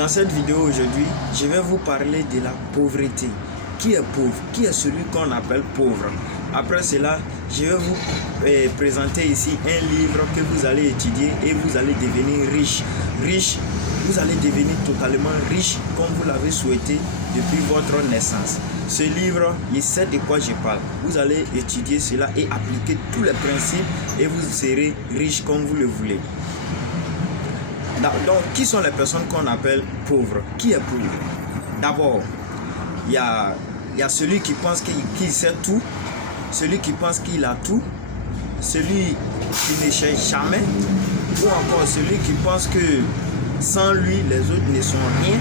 Dans cette vidéo aujourd'hui, je vais vous parler de la pauvreté. Qui est pauvre? Qui est celui qu'on appelle pauvre? Après cela, je vais vous présenter ici un livre que vous allez étudier et vous allez devenir riche. Vous allez devenir totalement riche comme vous l'avez souhaité depuis votre naissance. Ce livre, il sait de quoi je parle. Vous allez étudier cela et appliquer tous les principes et vous serez riche comme vous le voulez. Donc, qui sont les personnes qu'on appelle pauvres? Qui est pauvre? D'abord, il y a celui qui pense qu'il sait tout, celui qui pense qu'il a tout, celui qui ne cherche jamais, ou encore celui qui pense que sans lui, les autres ne sont rien.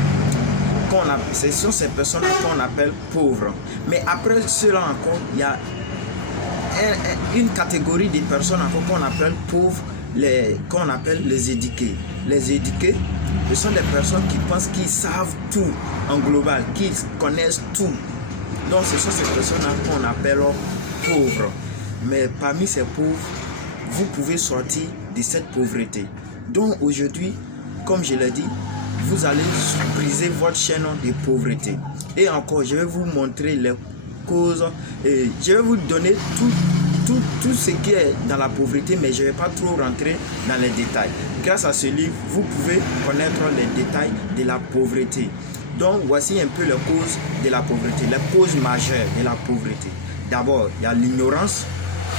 Ce sont ces personnes qu'on appelle pauvres. Mais après cela encore, il y a une catégorie de personnes encore qu'on appelle pauvres, qu'on appelle les éduqués. Les éduqués, ce sont des personnes qui pensent qu'ils savent tout en global, qu'ils connaissent tout. Donc ce sont ces personnes qu'on appelle pauvres. Mais parmi ces pauvres, vous pouvez sortir de cette pauvreté. Donc aujourd'hui, comme je l'ai dit, vous allez briser votre chaîne de pauvreté. Et encore, je vais vous montrer les causes. Et je vais vous donner tout ce qui est dans la pauvreté, mais je ne vais pas trop rentrer dans les détails. Grâce à ce livre, vous pouvez connaître les détails de la pauvreté. Donc, voici un peu les causes de la pauvreté, les causes majeures de la pauvreté. D'abord, il y a l'ignorance,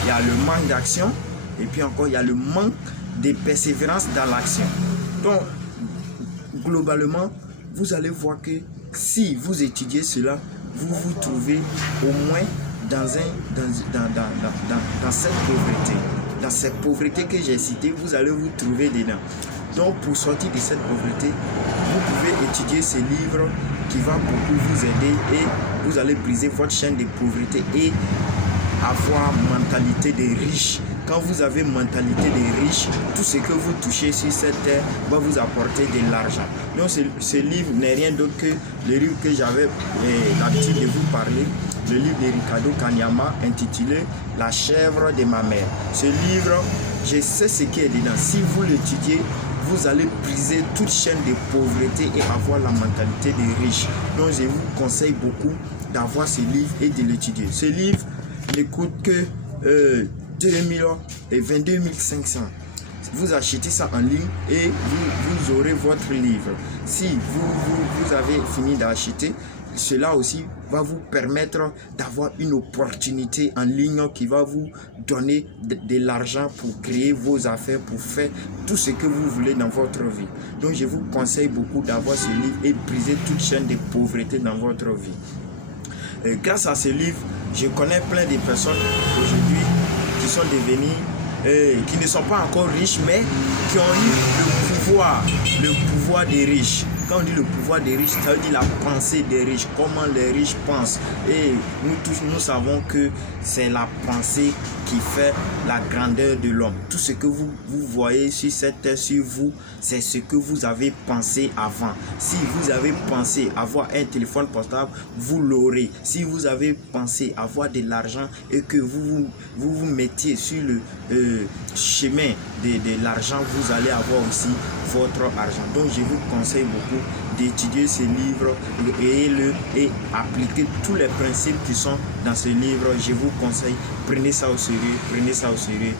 il y a le manque d'action, et puis encore, il y a le manque de persévérance dans l'action. Donc, globalement, vous allez voir que si vous étudiez cela, vous vous trouvez au moins dans cette pauvreté. Dans cette pauvreté que j'ai citée, vous allez vous trouver dedans. Donc, pour sortir de cette pauvreté, vous pouvez étudier ce livre qui va beaucoup vous aider et vous allez briser votre chaîne de pauvreté et avoir mentalité de riche. Quand vous avez mentalité de riche, tout ce que vous touchez sur cette terre va vous apporter de l'argent. Donc ce livre n'est rien d'autre que le livre que j'avais l'habitude de vous parler, le livre de Ricardo Kanyama intitulé La chèvre de ma mère. Ce livre, je sais ce qui est dedans. Si vous l'étudiez, vous allez briser toute chaîne de pauvreté et avoir la mentalité de riche. Donc je vous conseille beaucoup d'avoir ce livre et de l'étudier. Ce livre ne coûte que 22 500. Vous achetez ça en ligne et vous aurez votre livre. Si vous avez fini d'acheter, cela aussi va vous permettre d'avoir une opportunité en ligne qui va vous donner de l'argent pour créer vos affaires, pour faire tout ce que vous voulez dans votre vie. Donc je vous conseille beaucoup d'avoir ce livre et briser toute chaîne de pauvreté dans votre vie. Grâce à ce livre, je connais plein de personnes aujourd'hui qui sont devenues, qui ne sont pas encore riches, mais qui ont eu le pouvoir des riches. Quand on dit le pouvoir des riches, ça veut dire la pensée des riches, comment les riches pensent. Et nous tous, nous savons que c'est la pensée qui fait la grandeur de l'homme. Tout ce que vous voyez sur cette terre, sur vous, c'est ce que vous avez pensé avant. Si vous avez pensé avoir un téléphone portable, vous l'aurez. Si vous avez pensé avoir de l'argent et que vous mettiez sur le chemin de l'argent, vous allez avoir aussi votre argent. Donc je vous conseille beaucoup d'étudier ce livre et appliquer tous les principes qui sont dans ce livre. Je vous conseille, prenez ça au sérieux, prenez ça au sérieux.